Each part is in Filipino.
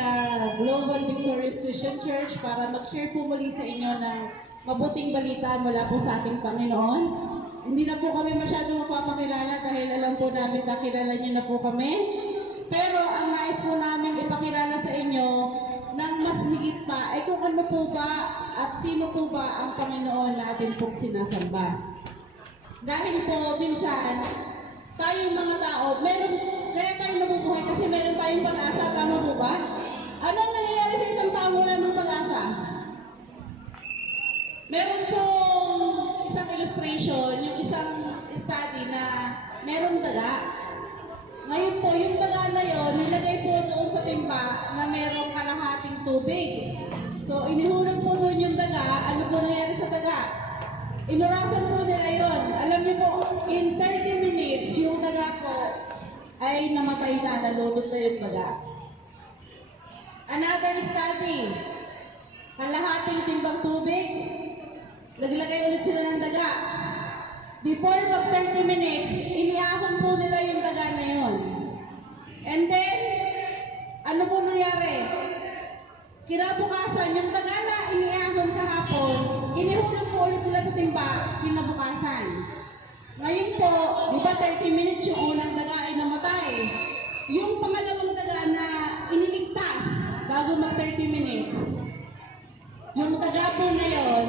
taga-Global Victorious Christian Church para mag-share po muli sa inyo ng mabuting balita mula po sa ating Panginoon. Hindi na po kami masyadong mapapakilala dahil alam po namin na kilala niyo na po kami. Pero ang nais po namin ipakilala sa inyo ng mas higit pa ay kung ano po ba at sino po ba ang Panginoon na atin pong sinasamba. Dahil po minsan, tayong mga tao, kaya tayo nabubuhay kasi meron tayong pag-asa, tama po ba? Ano ang nangyayari sa isang tao wala ng pag-asa? Meron pong isang illustration, yung isang study na merong daga. Ngayon po, yung daga na yon nilagay po doon sa timba na merong kalahating tubig. So, inihulog po doon yung daga. Ano po nangyari sa daga? Inurasan po nila yon. Alam niyo po, in 30 minutes, yung daga po ay namatay na, nalulot na yung daga. Another study, kalahating timbang tubig, naglagay ulit sila ng daga. Before mag 30 minutes, iniahon po nila yung daga na yun. And then, ano po nangyari? Kinabukasan, yung daga na iniahon kahapon, inihulog po ulit nila sa timba, kinabukasan. Ngayon po, di ba 30 minutes yung unang daga ay namatay? Yung pangalawang daga na iniligtas bago mag 30 minutes, yung daga po na yun,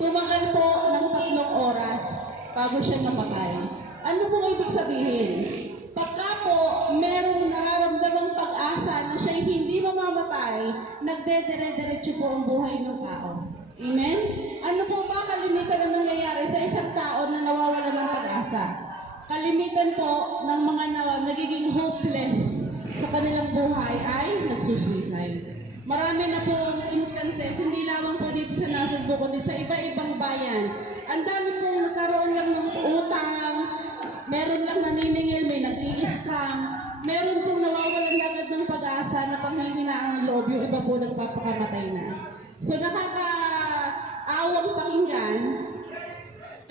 tumagal po ng 3 oras bago siya namatay. Ano po ibig sabihin? Pagka po merong nararamdamang pag-asa na siya hindi mamamatay, nagdedire-diretso po ang buhay ng tao. Amen? Ano po ba kalimitan na nangyayari sa isang tao na nawawala ng pag-asa? Kalimitan po ng mga nagiging hopeless sa kanilang buhay ay nagsusuicide. Marami na pong instances, hindi lamang po dito sa Nasugbu, kundi sa iba-ibang bayan. Ang dami pong nagkaroon lang ng utang, meron lang naniningil, may nag-i-scam, meron pong nawawalan agad ng pag-asa na panghihinaan ng loob, yung iba po nagpapakamatay na. So nakakaawang pakinggan,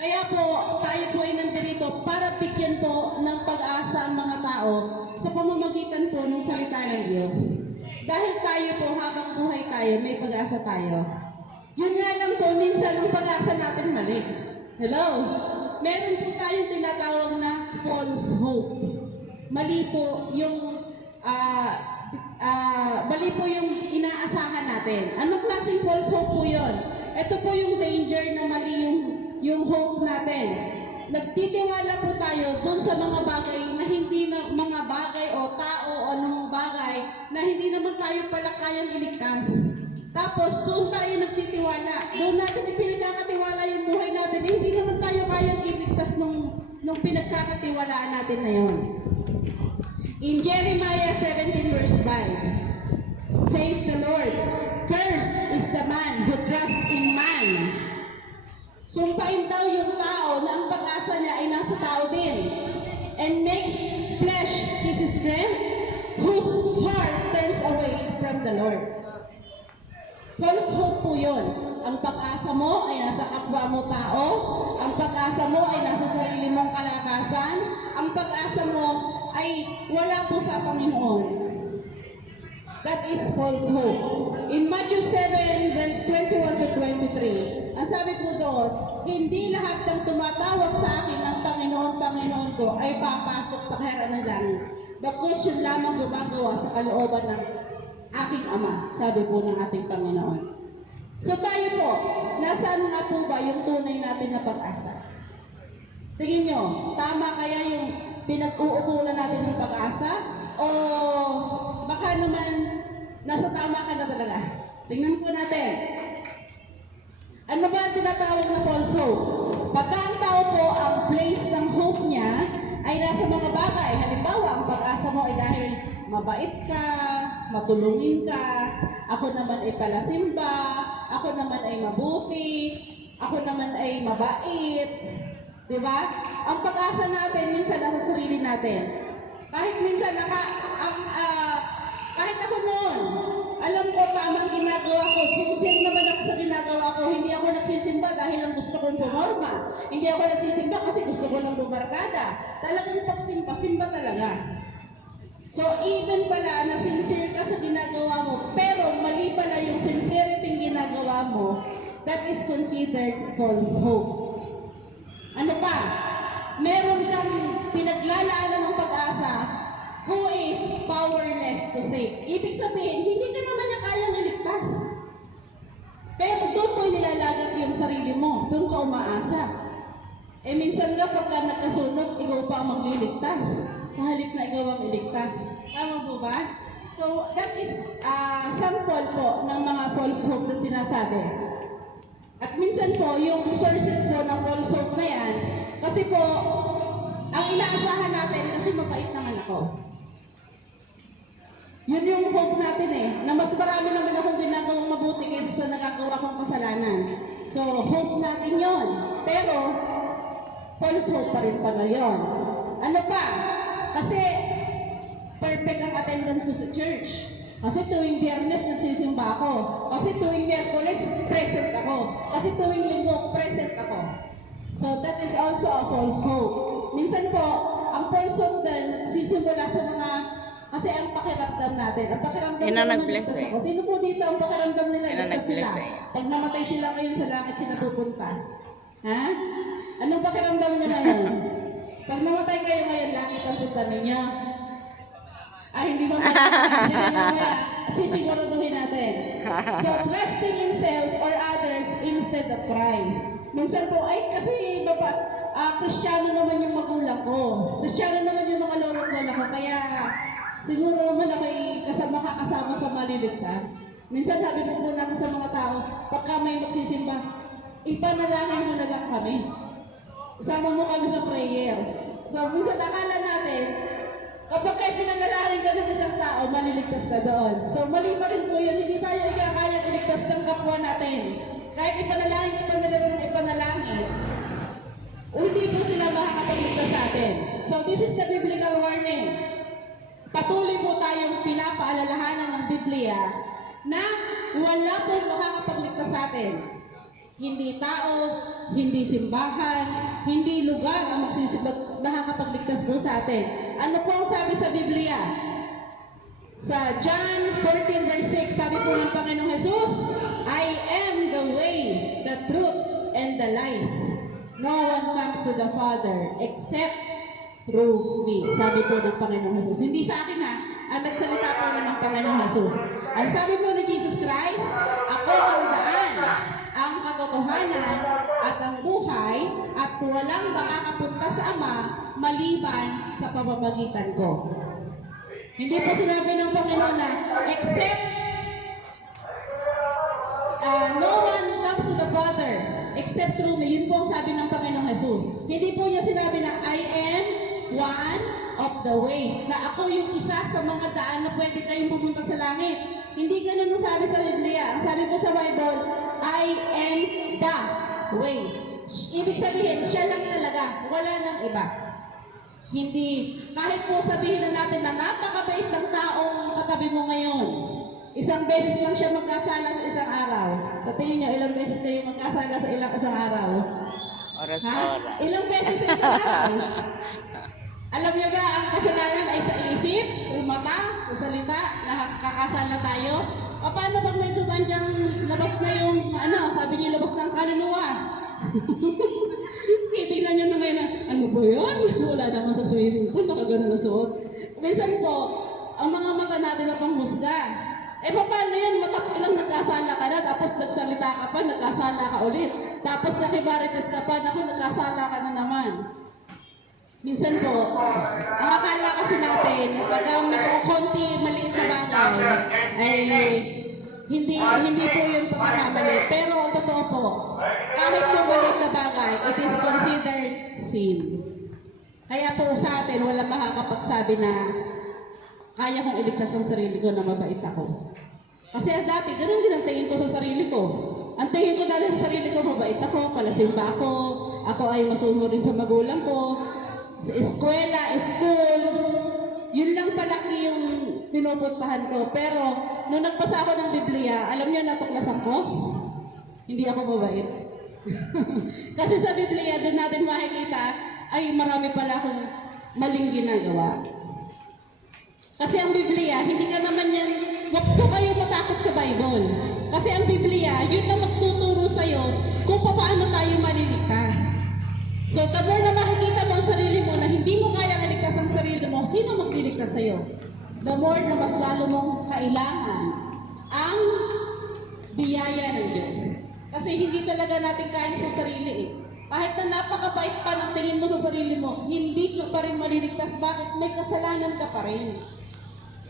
kaya po tayo po ay nandito para bigyan po ng pag-asa ang mga tao sa pamamagitan po ng salita ng Diyos. Dahil tayo po, habang buhay tayo, may pag-asa tayo. Yun nga lang po, minsan ang pag-asa natin mali. Hello? Meron po tayong tinatawag na false hope. Mali po yung inaasahan natin. Anong klaseng false hope po yun? Ito po yung danger na mali yung hope natin. Nagtitiwala po tayo dun sa mga bagay na hindi na mga bagay o tao o anong bagay na hindi naman tayo pala kayang iligtas. Tapos doon tayo nagtitiwala. Doon natin ipinagkakatiwala yung buhay natin. Hindi naman tayo kayang iligtas nung pinagkakatiwalaan natin na yun. In Jeremiah 17 verse 5, says the Lord, "Cursed is the man who trusts in man." Sumpain daw yung tao na ang pag-asa niya ay nasa tao din. And makes flesh his strength, whose heart turns away from the Lord. False hope po yun. Ang pag-asa mo ay nasa kapwa mo tao. Ang pag-asa mo ay nasa sarili mong kalakasan. Ang pag-asa mo ay wala po sa Panginoon. That is false hope. In Matthew 7, verse 21 to 23, ang sabi po doon, hindi lahat ng tumatawag sa akin ng Panginoon, Panginoon ko ay papasok sa kaharian ng langit. The question lamang gumagawa sa kalooban ng aking Ama, sabi po ng ating Panginoon. So tayo po, nasaan nga po ba yung tunay natin na pag-asa? Tingin nyo, tama kaya yung pinag-uukulan natin ng pag-asa? O baka naman nasa tama ka na talaga? Tingnan po natin. Ano ba ang tinatawag na false hope? Pagka ang tao po, ang place ng hope niya ay nasa mga bagay. Halimbawa, ang pag-asa mo ay dahil mabait ka, matulungin ka, ako naman ay palasimba, ako naman ay mabuti, ako naman ay mabait. Diba? Ang pag-asa natin, minsan nasa sarili natin. Kahit minsan, kahit ako noon, alam ko tamang ginagawa ko, sincere naman ako sa ginagawa ko, hindi ako nagsisimba dahil lang gusto kong pumorma. Hindi ako nagsisimba kasi gusto ko ng bumarkada. Talagang pagsimba, simba talaga. So even pala na sincere ka sa ginagawa considered false hope. Ano pa? Meron kang pinaglalaanan ng pag-asa who is powerless to save. Ibig sabihin, hindi ka naman niya kayang iligtas. Pero doon mo nilalagat yung sarili mo. Doon ka umaasa. Eh minsan nga pagka nagkasunog, ikaw pa ang magliligtas. Sa halip na ikaw ang iligtas. Tama po ba? So that is sample po ng mga false hope na sinasabi. At minsan po, yung sources po ng false hope na yan, kasi po, ang inaasahan natin kasi mabait naman ako. Yun yung hope natin eh, na mas marami naman akong ginagawang mabuti kaysa sa nagagawa kong kasalanan. So, hope natin yon. Pero, false hope pa rin pala yun. Ano pa? Kasi, perfect ang attendance ko sa church. Kasi tuwing Biyernes nagsisimba ako. Kasi tuwing Miyerkules, present ako. Kasi tuwing Linggo, present ako. So, that is also a false hope. Minsan po, ang false hope din, sisimula sa mga kasi ang pakiramdam natin, ang pakiramdam natin ako. Sino po dito ang pakiramdam nila ligtas sila? Pag namatay sila ngayon sa langit sila pupunta. Ha? Anong pakiramdam nyo na yun? Pag namatay kayo ngayon, langit ang punta ninyo. Hindi mo sisiguraduhin natin. So, trusting in self or others instead of Christ. Minsan po, kasi Kristiyano naman yung magulang ko. Kristiyano naman yung mga lolo't lola ko. Kaya, siguro naman ako'y makakasama sa maliligtas. Minsan sabi po natin sa mga tao, pagka may magsisimba, ipanalangin mo na lang kami. Isama mo kami sa prayer. So, minsan akala natin, kapag kayo pinanalangin ka ng isang tao, maliligtas ka doon. So, mali pa rin po yun. Hindi tayo ikakaya iligtas ng kapwa natin. Kahit ipanalangin o hindi po sila makakapagligtas sa atin. So, this is the biblical warning. Patuloy po tayong pinapaalalahanan ng Biblia na wala pong makakapagligtas sa atin. Hindi tao, hindi simbahan, hindi lugar ang nakakapagligtas po sa atin. Ano po ang sabi sa Biblia? Sa John 14 verse 6, sabi po ng Panginoong Jesus, I am the way, the truth, and the life. No one comes to the Father except through me. Sabi po ng Panginoong Jesus. Hindi sa akin ha, ang nagsalita po ng Panginoong Jesus. Ang sabi po ni Jesus Christ, ako ang daan, ang katotohanan, at ang buhay, at walang makakapunta sa Ama maliban sa pamamagitan ko. Hindi po sinabi ng Panginoon na, except no one comes to the Father except through me. Yun po ang sabi ng Panginoong Jesus. Hindi po niya sinabi na, I am one of the ways. Na ako yung isa sa mga daan na pwede kayong pumunta sa langit. Hindi ganun ang sabi sa Biblia. Ang sabi po sa Bible, I am the way. Ibig sabihin, siya lang talaga. Wala nang iba. Hindi, kahit po sabihin na natin na napakabait ng taong katabi mo ngayon, isang beses lang siya magkasala sa isang araw. Sa tingin niyo, ilang beses kayo magkasala sa isang araw? Oras-oras. Ilang beses sa isang araw? Alam niyo ba, ang kasalanan ay sa isip, sa mata, sa salita, nakakasala tayo? O paano pag may duman diyang labas na yung, sabi niyo labas ng kaluluwa? Titignan niyo na ngayon na, ano ba yun? Wala naman sa swimming pool, nakagano'n na suot. Minsan po, ang mga mata natin na panghusga. Paano yan? Matak lang nagkasala ka na, tapos nagsalita ka pa, nagkasala ka ulit. Tapos nakibarites ka pa, naku, nagkasala ka na naman. Minsan po, ang akala kasi natin, pagka may konti maliit na bagay, ay hindi po yun pagkakamali. Pero ang totoo po, kahit po maliit na bagay, it is considered sin. Kaya po sa atin, walang makakapagsabi na kaya kong iligtas ang sarili ko na mabait ako. Kasi dati, ganun din ang tingin ko sa sarili ko. Ang tingin ko dati sa sarili ko, mabait ako, palasimba ako ay masunod rin sa magulang ko, sa eskwela, school, yun lang palaki yung pinupuntahan ko. Pero, nung nagbasa ako ng Biblia, alam niyo natuklasan ko? Hindi ako mabait. Kasi sa Biblia, doon natin makikita, ay marami pala akong maling ginagawa. Kasi ang Biblia, hindi ka naman yan, wag po kayo matakot sa Bible. Kasi ang Biblia, yun na magtuturo sa tayo kung paano tayo maliligtas. So, the more na makikita mo ang sarili mo na hindi mo kaya iligtas ang sarili mo, sino magliligtas sa'yo? The more na mas lalo mong kailangan ang biyaya ng Diyos. Kasi hindi talaga natin kaya sa sarili eh. Kahit na napakabait pa ng tingin mo sa sarili mo, hindi ka pa rin maliligtas. Bakit? May kasalanan ka pa rin.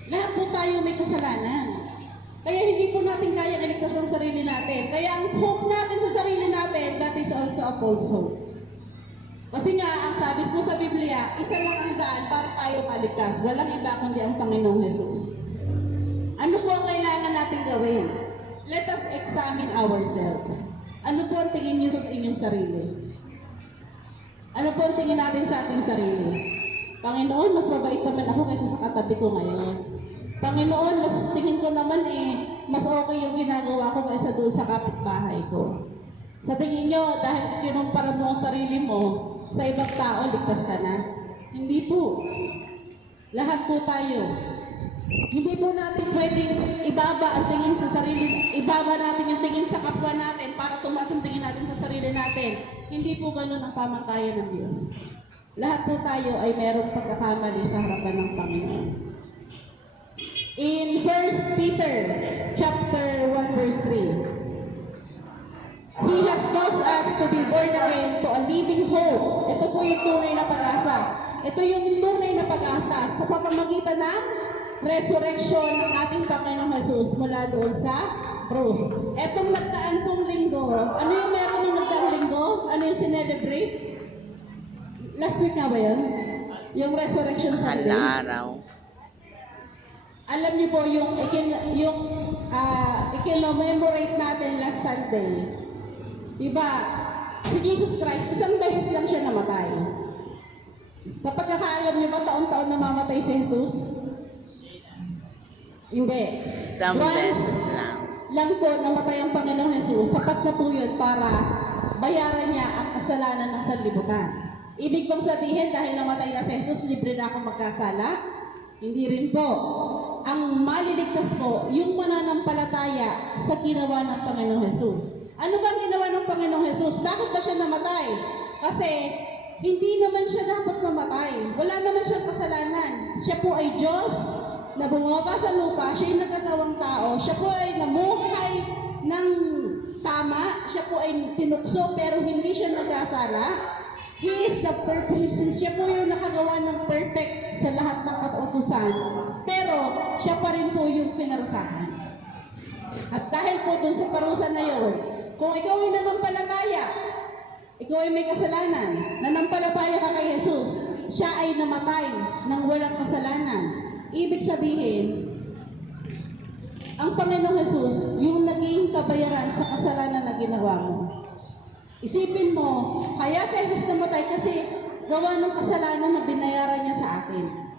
Lahat po tayo may kasalanan. Kaya hindi po natin kaya iligtas ang sarili natin. Kaya ang hope natin sa sarili natin, that is also a false hope. Kasi nga, ang sabi po sa Biblia, isa lang ang daan para tayo maligtas. Walang iba kundi ang Panginoong Jesus. Ano po ang kailangan natin gawin? Let us examine ourselves. Ano po ang tingin niyo sa inyong sarili? Ano po ang tingin natin sa ating sarili? Panginoon, mas mabait naman ako kaysa sa katabi ko ngayon. Panginoon, mas tingin ko naman mas okay yung ginagawa ko kaysa doon sa kapitbahay ko. Sa tingin nyo, dahil kinumpara mo ang sarili mo sa ibang tao, ligtas ka na? Hindi po. Lahat po tayo. Hindi po natin pwedeng ibaba ang tingin sa sarili, ibaba natin yung tingin sa kapwa natin para tumaas ang tingin natin sa sarili natin. Hindi po ganun ang pamantayan ng Diyos. Lahat po tayo ay merong pagkakamali sa harapan ng Panginoon. In 1 Peter chapter 1 verse 3, He has caused us to be born again to a living hope. Ito po yung tunay na pag-asa. Ito yung tunay na pag-asa sa pamamagitan ng resurrection ng ating Panginoong Jesus mula doon sa cross. Etong nagdaan pong linggo, ano yung meron ng nagdaang linggo? Ano yung sinelebrate? Last week nga ba yun? Yung resurrection Sunday? Araw. Alam niyo po yung ikinomemorate natin last Sunday. Diba? Si Jesus Christ, isang beses lang siya namatay. Sa pagkakaalam niyo ba taon-taon namamatay si Jesus? Hindi. Isang beses lang. Lang po namatay ang Panginoong Jesus. Sapat na po yun para bayaran niya ang kasalanan ng sanlibutan. Ibig kong sabihin dahil namatay na si Jesus, libre na akong magkasala? Hindi rin po. Ang maliligtas po, yung mananampalataya sa ginawa ng Panginoong Jesus. Ano ba ang ginawa ng Panginoong Jesus? Bakit ba siya namatay? Kasi hindi naman siya dapat mamatay. Wala naman siyang kasalanan. Siya po ay Diyos na bumaba sa lupa. Siya ay nagkatawang tao. Siya po ay namuhay ng tama. Siya po ay tinukso pero hindi siya nagkasala. He is the perfect. Siya po yung nakagawa ng perfect sa lahat ng kautusan. Pero siya pa rin po yung pinarusahan. At dahil po dun sa parusa na yun, kung ikaw ay nanampalataya, ikaw ay may kasalanan, nanampalataya ka kay Jesus, siya ay namatay ng walang kasalanan. Ibig sabihin, ang Panginoong Jesus, yung naging kabayaran sa kasalanan na ginawa mo. Isipin mo, kaya si Jesus namatay kasi gawa ng kasalanan na binayaran niya sa atin.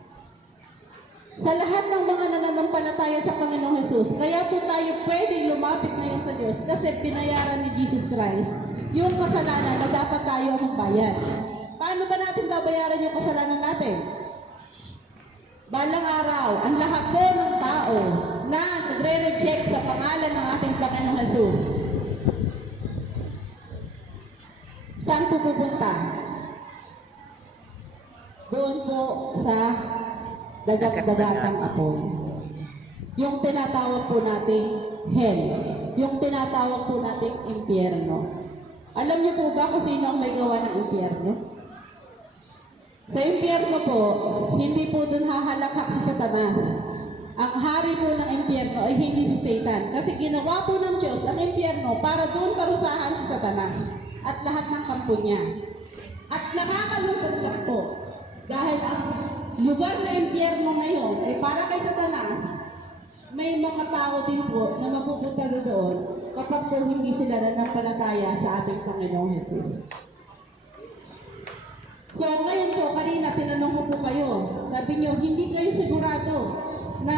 Sa lahat ng mga nananampalataya sa Panginoong Jesus, kaya po tayo pwedeng lumapit ngayon sa Diyos kasi binayaran ni Jesus Christ yung kasalanan na dapat tayo magbayad. Paano ba natin babayaran yung kasalanan natin? Balang araw, ang lahat po ng tao na nagre-reject sa pangalan ng ating Panginoong Jesus, saan po pupunta? Doon po sa dagat-dagatang apoy. Yung tinatawag po nating hell. Yung tinatawag po nating impyerno. Alam niyo po ba kung sino ang may gawa ng impyerno? Sa impyerno po, hindi po doon hahalakhak si Satanas. Ang hari po ng impyerno ay hindi si Satan. Kasi ginawa po ng Diyos ang impyerno para doon parusahan si Satanas at lahat ng kampo niya. At nakakalungkot lang po dahil ang lugar na impyerno ngayon ay para kay Satanas, may mga tao din po na mapupunta doon kapag po hindi sila nanampalataya sa ating Panginoong Jesus. So ngayon po, kanina tinanong ko po kayo, sabi niyo, hindi kayo sigurado na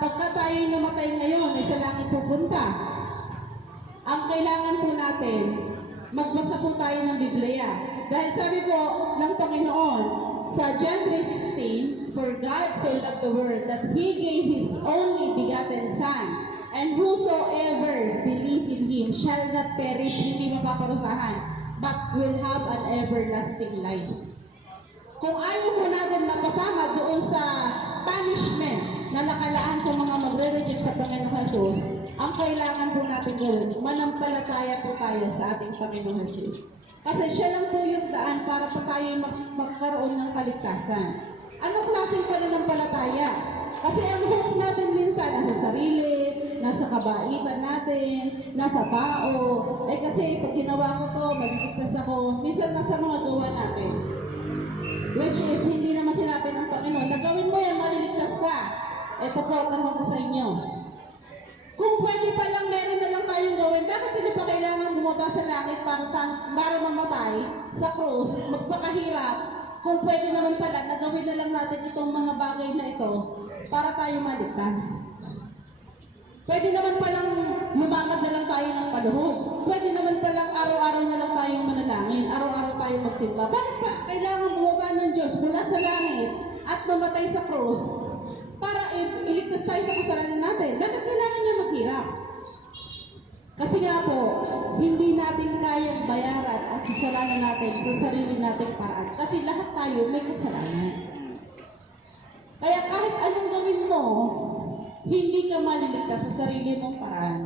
pagka tayo namatay ngayon ay sa langit pupunta. Ang kailangan po natin, magbasa po tayo ng Biblia. Dahil sabi po ng Panginoon, sa John 3:16, For God so loved the world that He gave His only begotten Son. And whosoever believe in Him shall not perish, hindi mapaparusahan, but will have an everlasting life. Kung ayaw mo natin mapasama doon sa punishment na nakalaan sa mga magre-reject sa Panginoong Jesus, ang kailangan po natin gawin, manampalataya po tayo sa ating Panginoong Jesus. Kasi siya lang po yung daan para po tayo magkaroon ng kaligtasan. Anong klaseng pananampalataya? Kasi ang hope natin minsan nasa sarili, nasa kabaitan natin, nasa tao. Kasi pag ginawa ko to, magigigtas ako. Minsan nasa mga gawa natin. Which is, hindi naman sinabi ng Panginoon, na gawin mo yan, maliligtas ka. Ito po, tanong ko sa inyo. Kung pwede pa lang, meron na lang tayong gawin, bakit hindi pa kailangan bumaba sa langit para mamatay sa krus, magpakahirap, kung pwede naman pala, nagawin na lang natin itong mga bagay na ito para tayo maligtas. Pwede naman palang lumakad na lang tayo ng paluhod. Pwede naman palang araw-araw na lang tayong manalangin, araw-araw tayong magsimba. Bakit pa kailangan bumaba ng Diyos mula sa langit at mamatay sa krus para iligtas tayo sa kasalanan natin? Bakit kailangan niya maghirap? Kasi nga po, hindi natin kayang bayaran ang kasalanan natin sa sarili nating paraan. Kasi lahat tayo may kasalanan. Kaya kahit anong gawin mo, hindi ka maliligtas sa sarili mong paraan.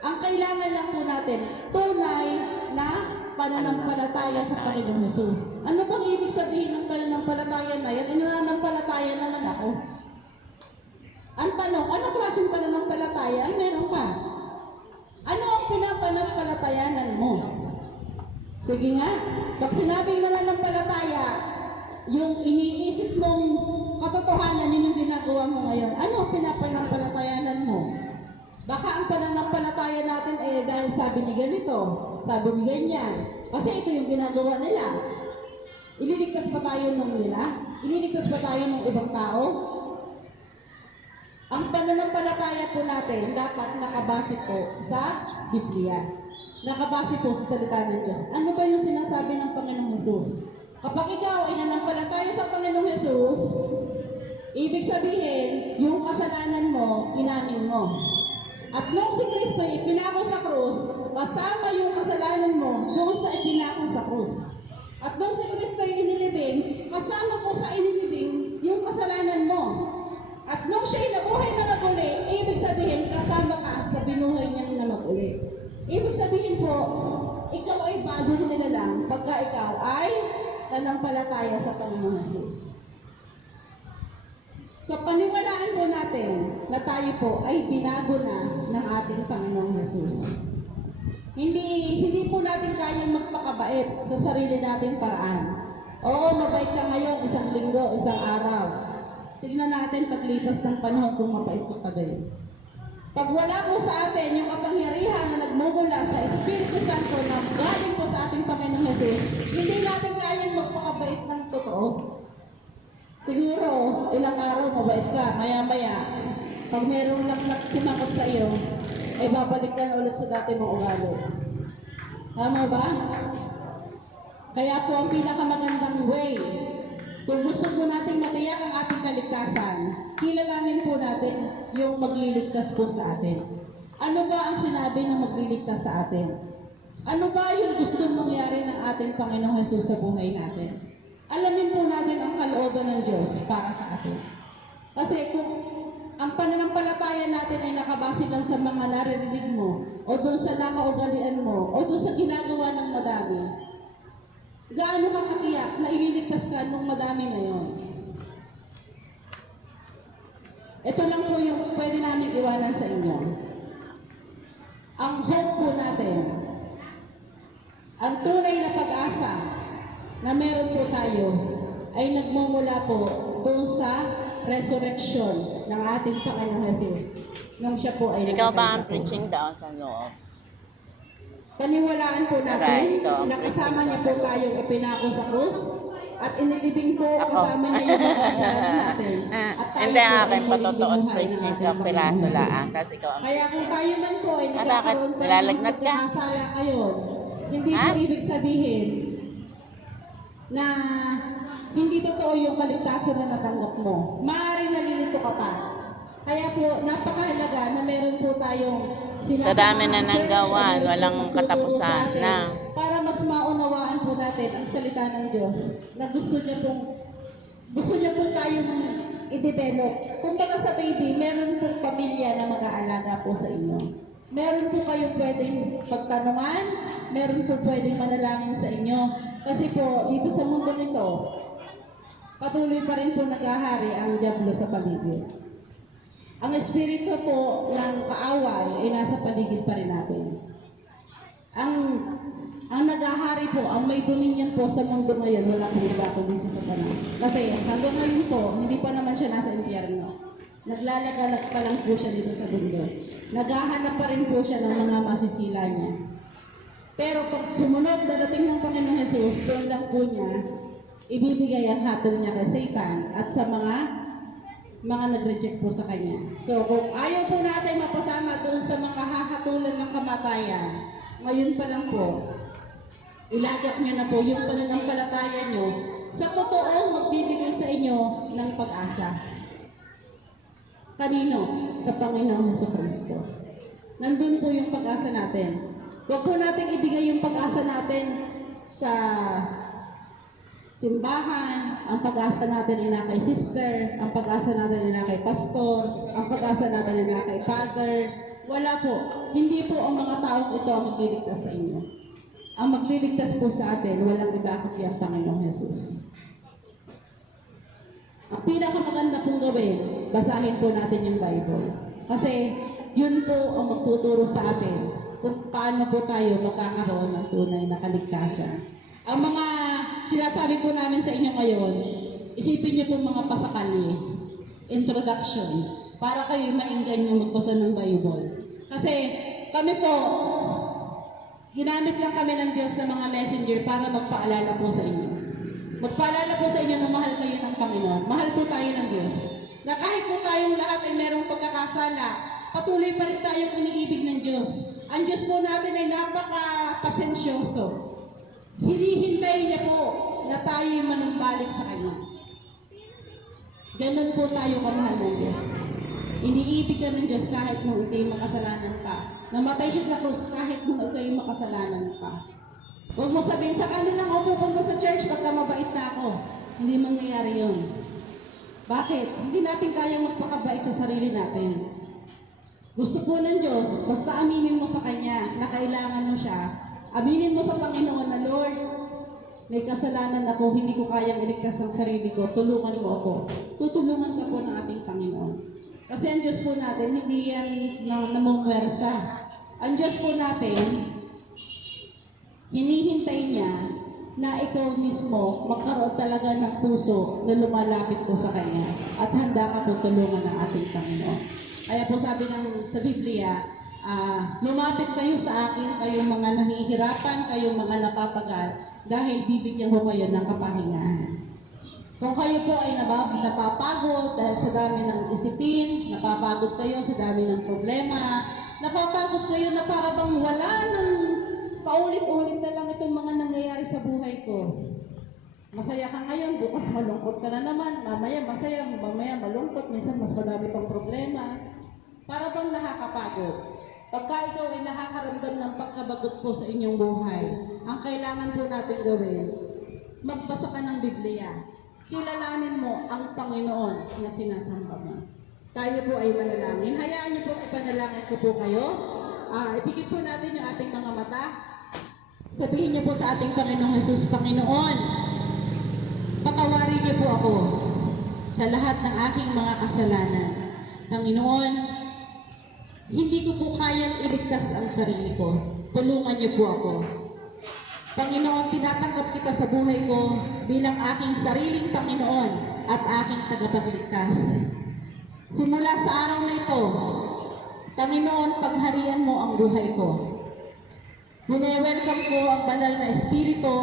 Ang kailangan lang po natin, tunay na pananampalataya sa Panginoong Jesus. Ano bang ibig sabihin ng pananampalataya na yan? Nananampalataya naman ako. Ang tanong, ano klaseng pananampalataya ang meron ka? Ano ang pinapanampalatayanan mo? Sige nga, pag sinabing nananampalataya, yung iniisip mong katotohanan, yun yung ginagawa mo ngayon. Ano ang pinapanampalatayanan mo? Baka ang pananampalataya natin dahil sabi ni ganito, sabi ni ganyan. Kasi ito yung ginagawa nila. Ililigtas pa tayo ng nila? Ililigtas pa tayo ng ibang tao? Ang pananampalataya po natin dapat nakabase po sa Biblia. Nakabase po sa salita ng Diyos. Ano ba yung sinasabi ng Panginoong Jesus? Kapag ikaw ay nanampalataya sa Panginoong Jesus, ibig sabihin, yung kasalanan mo, inamin mo. At nung si Kristo ay ipinako sa krus, kasama yung kasalanan mo doon sa ipinako sa krus. At nung si Kristo ay inilibing, kasama po sa inilibing yung kasalanan mo. At nung siya'y nabuhay na mag-uli, ibig sabihin, kasama ka sa binuhay niyang na mag-uli. Ibig sabihin po, ikaw ay bagong nilalang pagka ikaw ay nanampalataya sa Panginoong Jesus. So paniwalaan po natin na tayo po ay binago na ng ating Panginoong Jesus. Hindi po natin kayang magpakabait sa sarili nating paraan. Oo, mabait ka ngayon, isang linggo, isang araw. Tignan natin paglipas ng panahon kung mapait ka pa din. Pag wala po sa atin yung kapangyarihan na nagmumula sa Espiritu Santo na galing po sa ating Panginoong Jesus, hindi natin kayang magpakabait ng totoo. Siguro, ilang araw mabait ka, maya-maya, pag merong laklak sumakot sa iyo, ay babalik ka na ulit sa dati mong ugali. Tama ba? Kaya po ang pinakamagandang way, kung gusto po natin matiyak ang ating kaligtasan, kilalanin po natin yung magliligtas po sa atin. Ano ba ang sinabi ng magliligtas sa atin? Ano ba yung gusto mangyari ng ating Panginoong Jesus sa buhay natin? Alamin po natin ang kalooban ng Diyos para sa atin. Kasi kung ang pananampalataya natin ay nakabase lang sa mga naririnig mo, o doon sa nakaugalian mo, o doon sa ginagawa ng madami, gaano ka katiyak na ililigtas ka nung madami na yon? Ito lang po yung pwede namin iwanan sa inyo. Ang hope po natin, ang tunay na pag-asa na meron po tayo ay nagmumula po doon sa resurrection ng ating Panginoong Jesus nung siya po ay Ikaw ba ang namatay sa preaching krus. daw sa loob? Paniwalaan po natin Ito, na kasama niya po preaching daw sa tayong ipinako sa krus at inilibing po Ako. kasama niya yung mga kasalanan natin. At tayo Hindi po ay akin muling patotoon binuhay ng preaching ating ka Panginoong piraso Jesus. lang kasi ikaw ang Kaya kung preaching. tayo man po ay bakit? nagkakaroon pa ng Nilalagnat ka? pagkakasala kayo, hindi Ha? po ibig sabihin na hindi totoo yung kaligtasan na natanggap mo. Maaaring nalilito ka pa. Kaya po, napakahalaga na meron po tayong Sa dami na ng gawa, walang nagtuturo katapusan sa atin na. para mas maunawaan po natin ang salita ng Diyos na gusto niya pong tayong i-develop. Kung baka sa baby, meron pong pamilya na mag-aalaga po sa inyo. Meron po kayong pwedeng pagtanungan, meron po pwedeng manalangin sa inyo. Kasi po, dito sa mundo nito, patuloy pa rin po naghahari ang diablo sa paligid. Ang espiritu po ng kaaway ay nasa paligid pa rin natin. Ang naghahari po, ang may dominion po sa mundo ngayon, wala pong iba kundi si Satanas. Kasi hanggang ngayon po, hindi pa naman siya nasa impyerno. Naglalagalak pa lang po siya dito sa mundo. Naghahanap pa rin po siya ng mga masisila niya. Pero pag sumunod, dadating ng Panginoong Jesus, doon lang po niya ibibigay ang hatol niya kay Satan at sa mga nag-reject po sa kanya. So kung ayaw po natin mapasama doon sa mga hahatulan ng kamatayan, ngayon pa lang po, ilagak niyo na po yung pananampalataya niyo sa totoong magbibigay sa inyo ng pag-asa. Kanino? Sa Panginoong Jesucristo. Nandun po yung pag-asa natin. Huwag po natin ibigay yung pag-asa natin sa simbahan, ang pag-asa natin ay na kay sister, ang pag-asa natin ay na kay pastor, ang pag-asa natin ay na kay father. Wala po. Hindi po ang mga taong ito ang magliligtas sa inyo. Ang magliligtas po sa atin, walang iba kundi ang Panginoong Jesus. Ang pinakamaganda pong gawin, basahin po natin yung Bible. Kasi yun po ang magtuturo sa atin kung paano po tayo magkakaroon ng tunay na kaligtasan. Ang mga sinasabi po namin sa inyo ngayon, isipin niyo po mga pasakali, introduction, para kayo mainggan yung magbasa ng Bible. Kasi kami po, ginamit lang kami ng Diyos na mga messenger para magpaalala po sa inyo. Magpaalala po sa inyo na mahal kayo ng Panginoon. Mahal po tayo ng Diyos. Na kahit po tayong lahat ay merong pagkakasala, patuloy pa rin tayong iniibig ng Diyos. Ang Diyos po natin ay napaka-pasensyoso. Hinihintay niya po na tayo manumbalik sa Kanya. Ganun po tayo kamahal ng Diyos. Iniibig ka ng Diyos kahit nung ikay makasalanan pa. Namatay siya sa krus kahit nung ikay makasalanan pa. Huwag mo sabihin sa kanilang ako pupunta sa church pagka mabait na ako. Hindi mangyayari yun. Bakit? Hindi natin kayang magpakabait sa sarili natin. Gusto po ng Diyos, basta aminin mo sa Kanya na kailangan mo siya. Aminin mo sa Panginoon na, Lord, may kasalanan ako, hindi ko kayang iligtas ang sarili ko, tulungan mo ako. Tutulungan ka po ng ating Panginoon. Kasi ang Diyos po natin, hindi yan namumwersa. Ang Diyos po natin, hinihintay niya na ikaw mismo magkaroon talaga ng puso na lumalapit po sa Kanya at handa ka po tulungan ng ating Panginoon. Kaya po sabi sa Biblia, lumapit kayo sa akin, kayong mga nahihirapan, kayong mga napapagal, dahil bibigyan ko kayo ng kapahingahan. Kung kayo po ay napapagod dahil sa dami ng isipin, napapagod kayo sa dami ng problema, napapagod kayo na para bang wala ng paulit-ulit na lang itong mga nangyayari sa buhay ko. Masaya ka ngayon, bukas malungkot ka na naman, mamaya masaya, mamaya malungkot, minsan mas madami pang problema. Para bang nakakapagod. Pagka ikaw ay nakakaramdam ng pagkabagot po sa inyong buhay, ang kailangan po natin gawin, magbasa ka ng Biblia. Kilalanin mo ang Panginoon na sinasamba mo. Tayo po ay manalangin. Hayaan niyo po ipanalangin ko po kayo. Ipikit po natin yung ating mga mata. Sabihin niyo po sa ating Panginoong Jesus, Panginoon, patawarin niyo po ako sa lahat ng aking mga kasalanan. Panginoon, hindi ko po kayang iligtas ang sarili ko. Tulungan niyo po ako. Panginoon, tinatanggap kita sa buhay ko bilang aking sariling Panginoon at aking tagapagligtas. Simula sa araw na ito, Panginoon, pagharian mo ang buhay ko. Welcome ko ang banal na Espiritu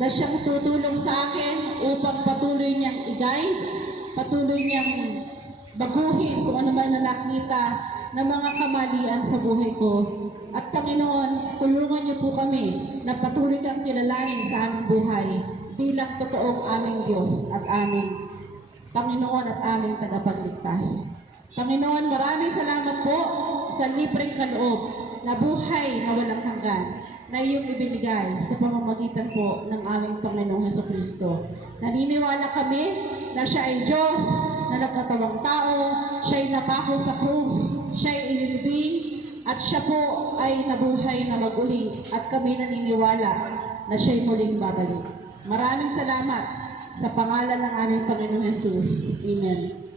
na siyang tutulong sa akin upang patuloy niyang i-guide, patuloy niyang baguhin kung ano man na nakita na mga kamalian sa buhay ko. At Panginoon, tulungan niyo po kami na patuloy kang kilalanin sa aming buhay bilang totoong aming Diyos at aming Panginoon at aming tagapagligtas. Panginoon, maraming salamat po sa sa libreng kaloob na buhay na walang hanggan na iyong ibinigay sa pamamagitan po ng aming Panginoong Hesukristo. Naniniwala kami na siya ay Diyos na nagkatawang tao, siya ay napako sa krus, siya ay inilibing, at siya po ay nabuhay na maguli at kami naniniwala na siya ay muling babalik. Maraming salamat sa pangalan ng aming Panginoong Jesus. Amen.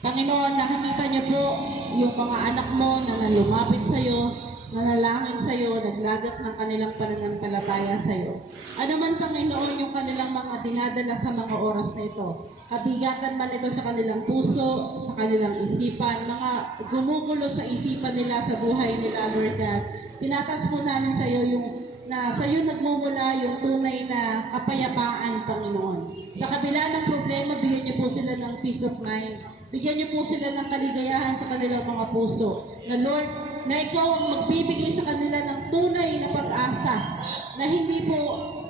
Panginoon, nakikita niyo po yung mga anak mo na nalumapit sa iyo, nanalangin sa iyo, naglagat ng kanilang pananampalataya sa iyo. Ano man, Panginoon, yung kanilang mga dinadala sa mga oras na ito. Kabigatan man ito sa kanilang puso, sa kanilang isipan, mga gumugulo sa isipan nila, sa buhay nila, Lord God. Tinatas po namin sa iyo yung na sa iyo nagmumula yung tunay na kapayapaan, Panginoon. Sa kabila ng problema, bigyan niyo po sila ng peace of mind. Bigyan niyo po sila ng kaligayahan sa kanilang mga puso. Na Lord, na ikaw ang magbibigay sa kanila ng tunay na pag-asa na hindi po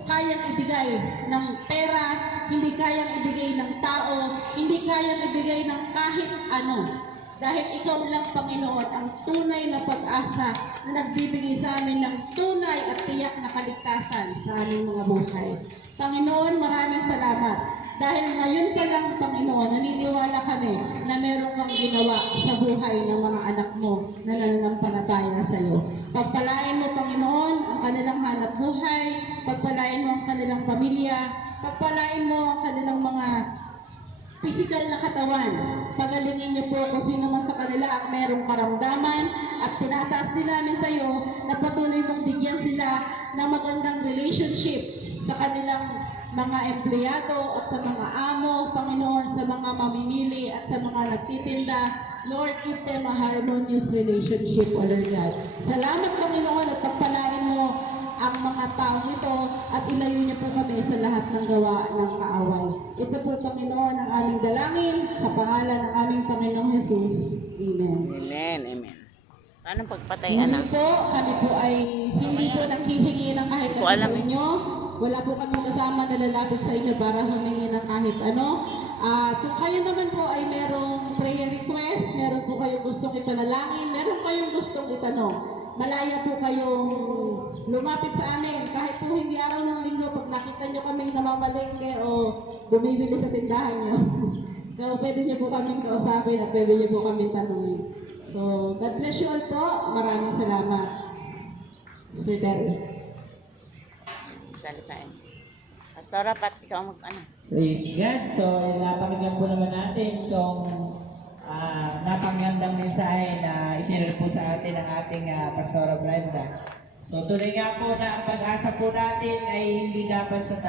kayang ibigay ng pera, hindi kayang ibigay ng tao, hindi kayang ibigay ng kahit ano. Dahil ikaw lang, Panginoon, ang tunay na pag-asa na nagbibigay sa amin ng tunay at tiyak na kaligtasan sa aming mga buhay. Panginoon, maraming salamat. Dahil ngayon pa lang, Panginoon, naniniwala kami na meron kang ginawa sa buhay ng mga anak mo na nananampalataya sa iyo. Pagpalain mo, Panginoon, ang kanilang hanap buhay, pagpalain mo ang kanilang pamilya, pagpalain mo ang kanilang mga physical na katawan. Pagalingin niyo po kung sino man sa kanila ang merong karamdaman at tinataas din namin sa iyo na patuloy mong bigyan sila ng magandang relationship sa kanilang mga empleyado at sa mga amo, Panginoon, sa mga mamimili at sa mga nagtitinda. Lord, give them a harmonious relationship, O Lord God. Salamat, Panginoon, at pagpalain mo ang mga tao ito at ilayo niyo po kami sa lahat ng gawa ng kaaway. Ito po, Panginoon, ang aming dalangin sa pangalan ng aming Panginoong Jesus. Amen. Amen, amen. Paano pagpatay, Hindi anak? po, kami po ay hindi po naghihingi ng kahit Hindi ko ano alam sa eh. inyo. Wala po kami kasama na lalapit sa inyo para humingi ng kahit ano. Kung kayo naman po ay merong prayer request, meron po kayong gustong ipanalangin, meron kayong gustong itanong, malaya po kayong lumapit sa amin. Kahit po hindi araw ng linggo, pag nakita nyo kami namamalengke o bumibili sa tindahan nyo, so pwede nyo po kaming kausapin at pwede nyo po kaming tanungin. So, God bless you all po. Maraming salamat. Sir Terry. Salitain. Pastora, Pat, ikaw ano? Praise God. So, napakinggan po naman natin itong napangandang mensahe na isinare po sa atin ng ating Pastora Brenda. So, tuloy nga po na ang pag-asa po natin ay hindi dapat sa tao.